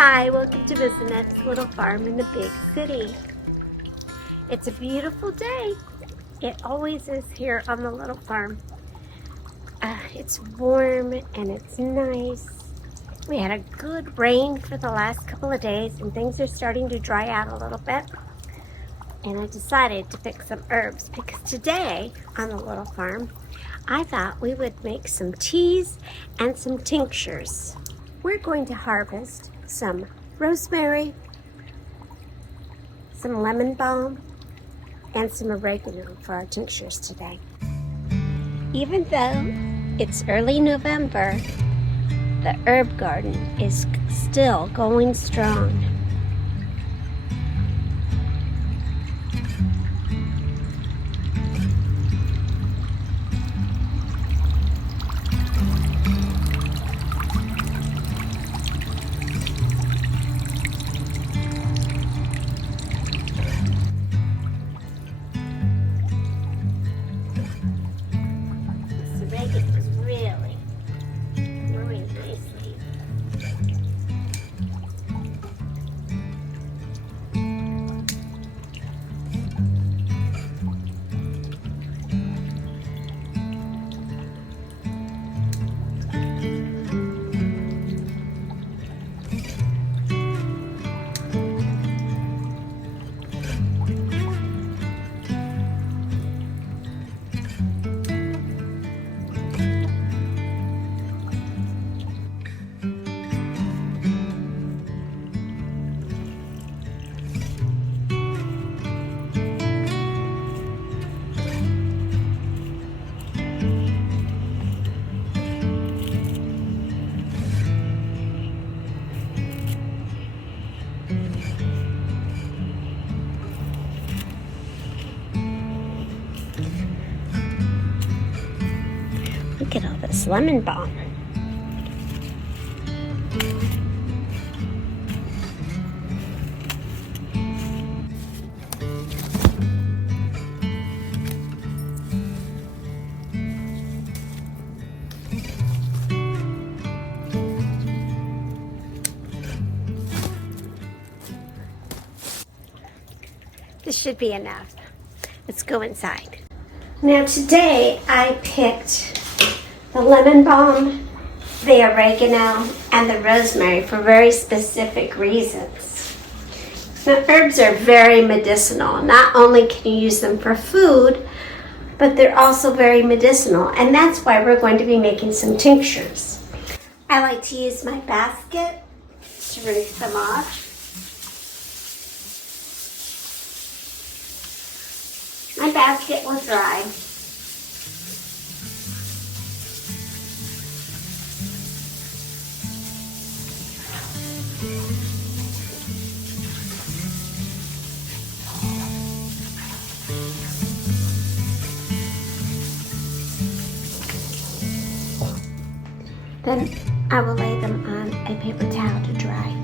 Hi, welcome to Bissonette's little farm in the big city. It's a beautiful day. It always is here on the little farm. It's warm and it's nice. We had a good rain for the last couple of days and things are starting to dry out a little bit. And I decided to pick some herbs because today on the little farm, I thought we would make some teas and some tinctures. We're going to harvest some rosemary, some lemon balm, and some oregano for our tinctures today. Even though it's early November, the herb garden is still going strong. It was really growing nicely. Look at all this lemon balm. This should be enough. Let's go inside. Now today I picked the lemon balm, the oregano, and the rosemary for very specific reasons. Now herbs are very medicinal. Not only can you use them for food, but they're also very medicinal, and that's why we're going to be making some tinctures. I like to use my basket to rinse them off. My basket will dry. Then I will lay them on a paper towel to dry.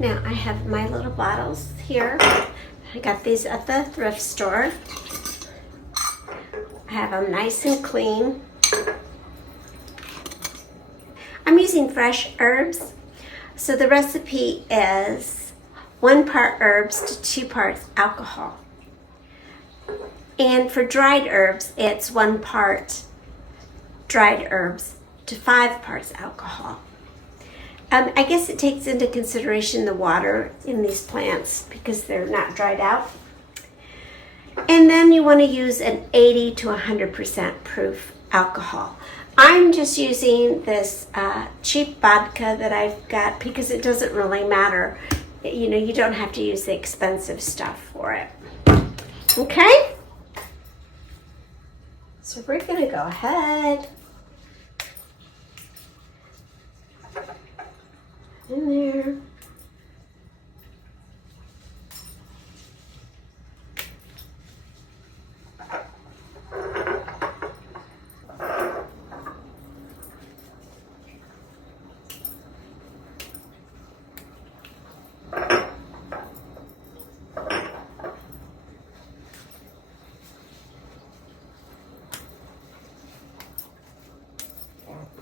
Now I have my little bottles here. I got these at the thrift store. I have them nice and clean. I'm using fresh herbs. So the recipe is 1 part herbs to 2 parts alcohol. And for dried herbs, it's 1 part dried herbs to 5 parts alcohol. I guess it takes into consideration the water in these plants because they're not dried out. And then you want to use an 80 to 100% proof alcohol. I'm just using this cheap vodka that I've got because it doesn't really matter. You know, you don't have to use the expensive stuff for it. Okay? So we're going to go ahead in there.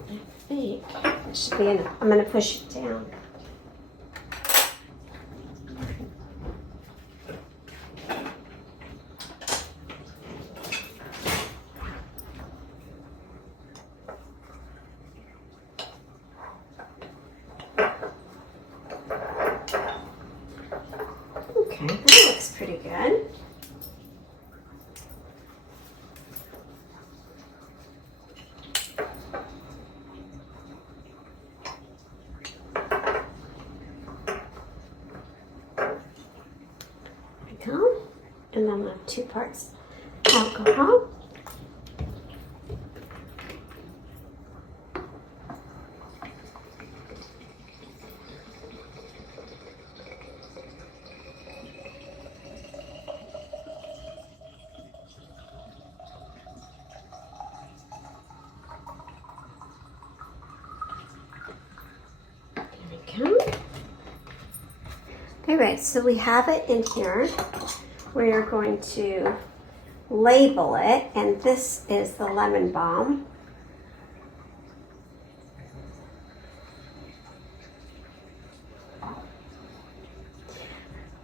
I think it should be enough. I'm going to push it down. Okay, that looks pretty good. Go. And then we'll have 2 parts alcohol. There we go. All right, so we have it in here. We're going to label it, and this is the lemon balm.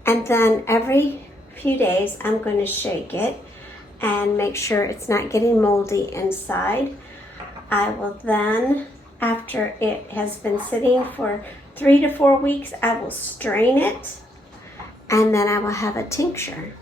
And then every few days, I'm going to shake it and make sure it's not getting moldy inside. I will then, after it has been sitting for 3 to 4 weeks, I will strain it, and then I will have a tincture.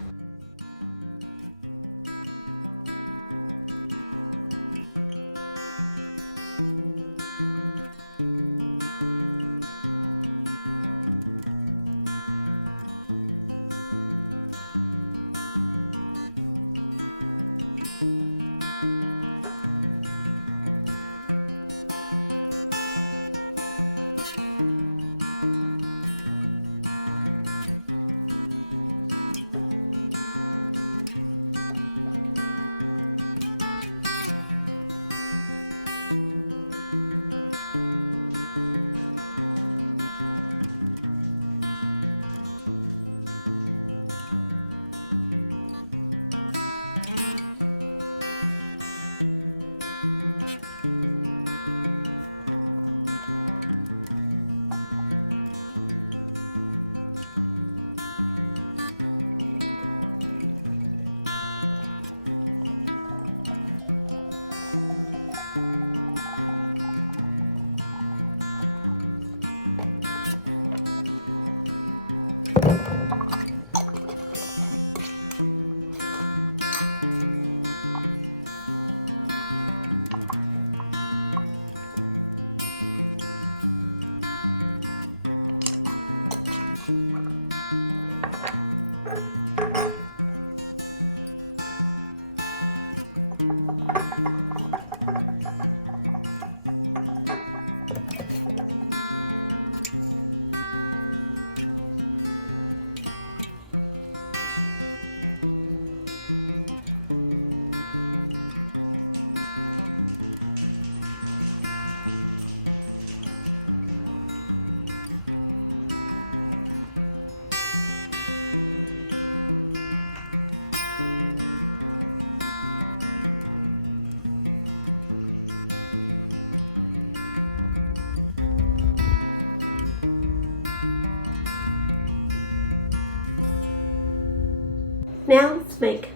Now let's make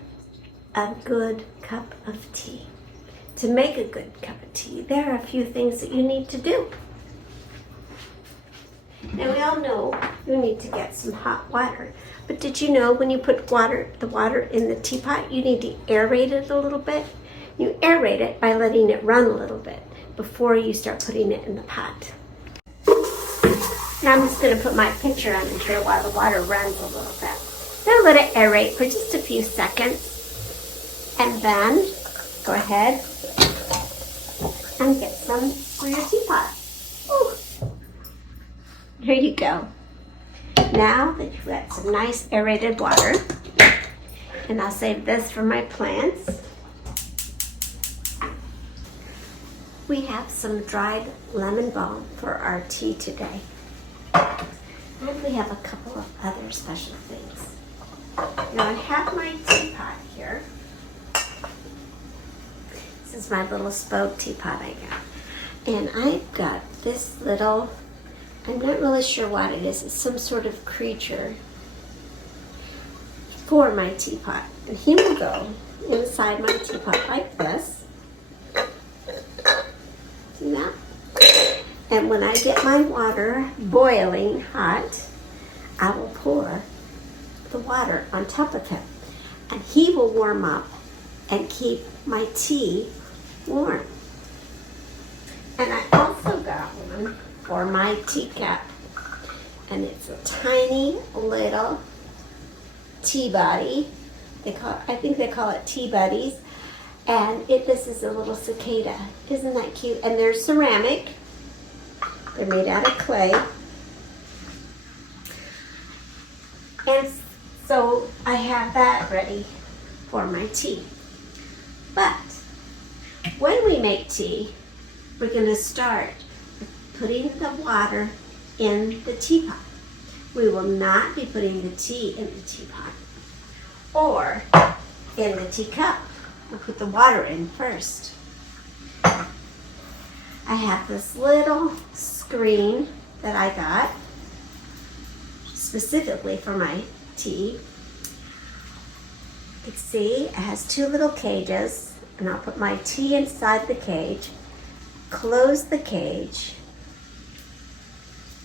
a good cup of tea. To make a good cup of tea, there are a few things that you need to do. Now we all know you need to get some hot water. But did you know when you put the water in the teapot, you need to aerate it a little bit? You aerate it by letting it run a little bit before you start putting it in the pot. Now I'm just going to put my pitcher under here while the water runs a little bit. Now let it aerate for just a few seconds. And then go ahead and get some for your teapot. Ooh. There you go. Now that you've got some nice aerated water, and I'll save this for my plants. We have some dried lemon balm for our tea today. And we have a couple of other special things. Now I have my teapot here. This is my little spoke teapot I got. And I've got this little, I'm not really sure what it is. It's some sort of creature for my teapot. And he will go inside my teapot like this. See that? And when I get my water boiling hot, I will pour the water on top of him. And he will warm up and keep my tea warm. And I also got one for my teacup. And it's a tiny little tea body. I think they call it tea buddies. And this is a little cicada. Isn't that cute? And they're ceramic. They're made out of clay. And so I have that ready for my tea. But when we make tea, we're going to start putting the water in the teapot. We will not be putting the tea in the teapot or in the teacup. We'll put the water in first. I have this little screen that I got specifically for my tea. You can see it has two little cages, and I'll put my tea inside the cage, close the cage,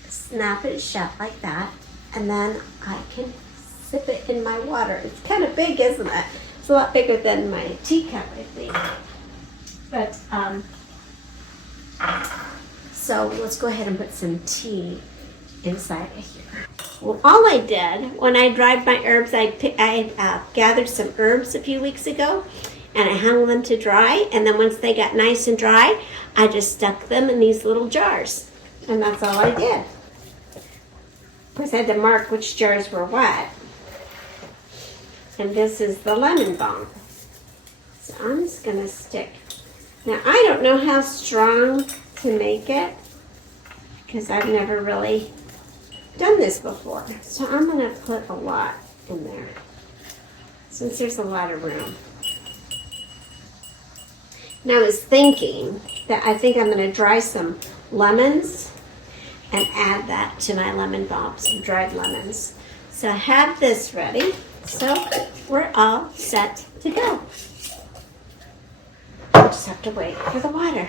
snap it shut like that, and then I can sip it in my water. It's kind of big, isn't it? It's a lot bigger than my teacup, I think. But, so let's go ahead and put some tea inside of here. Well, all I did when I dried my herbs, I gathered some herbs a few weeks ago, and I hung them to dry. And then once they got nice and dry, I just stuck them in these little jars, and that's all I did. Of course, I had to mark which jars were what. And this is the lemon balm. So I'm just gonna stick. Now I don't know how strong to make it because I've never really done this before. So I'm gonna put a lot in there since there's a lot of room. And I was thinking that I think I'm gonna dry some lemons and add that to my lemon balm, some dried lemons. So I have this ready. So we're all set to go. We'll just have to wait for the water.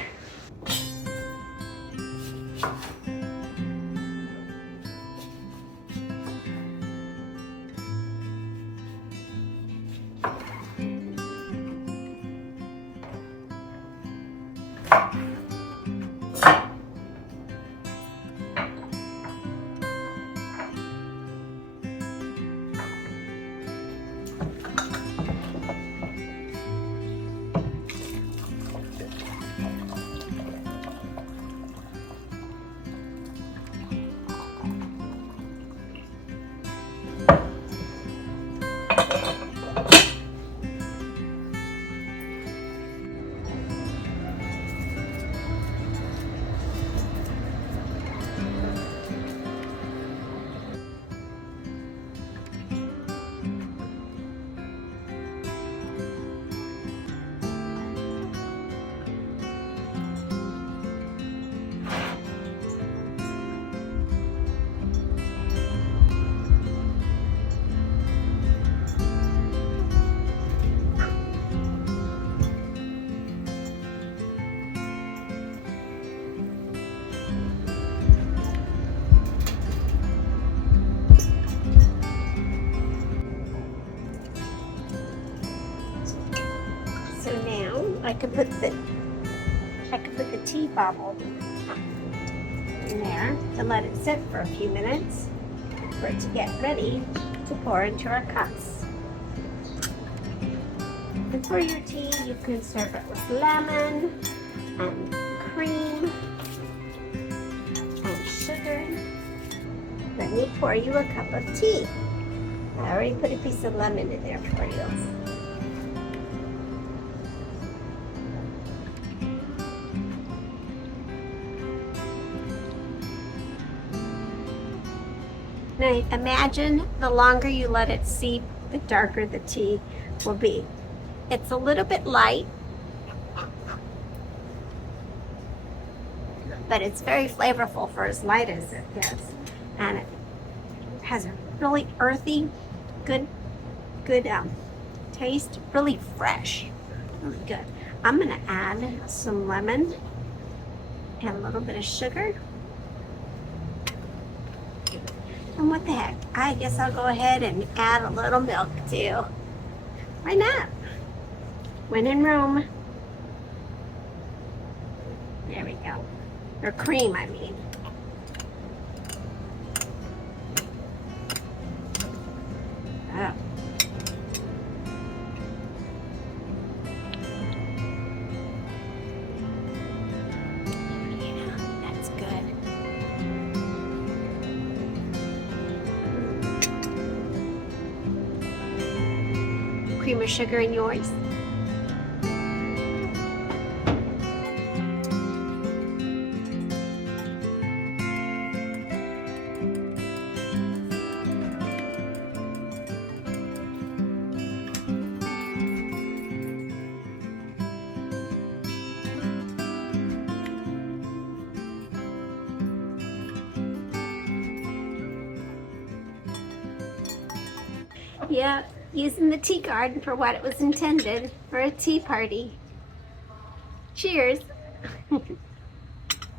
could put the tea bottle in there to let it sit for a few minutes for it to get ready to pour into our cups. And for your tea, you can serve it with lemon and cream and sugar. Let me pour you a cup of tea. I already put a piece of lemon in there for you. Now imagine the longer you let it steep, the darker the tea will be. It's a little bit light, but it's very flavorful for as light as it gets. And it has a really earthy, good taste, really fresh, really good. I'm gonna add some lemon and a little bit of sugar. And what the heck, I guess I'll go ahead and add a little milk too. Why not? When in Rome. There we go. Or cream, I mean. Cream or sugar in yours? Yeah, using the tea garden for what it was intended, for a tea party. Cheers.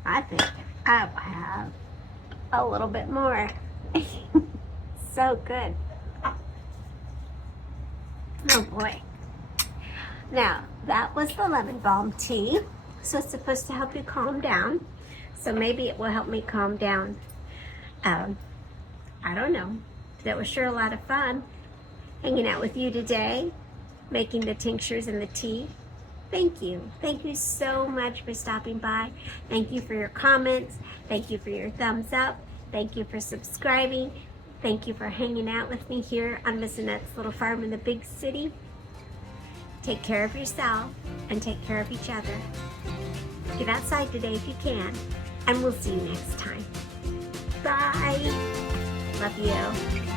I think I will have a little bit more. So good. Oh boy. Now, that was the lemon balm tea. So it's supposed to help you calm down. So maybe it will help me calm down. I don't know. That was sure a lot of fun. Hanging out with you today, making the tinctures and the tea. Thank you. Thank you so much for stopping by. Thank you for your comments. Thank you for your thumbs up. Thank you for subscribing. Thank you for hanging out with me here on Miss Annette's Little Farm in the Big City. Take care of yourself and take care of each other. Get outside today if you can, and we'll see you next time. Bye. Love you.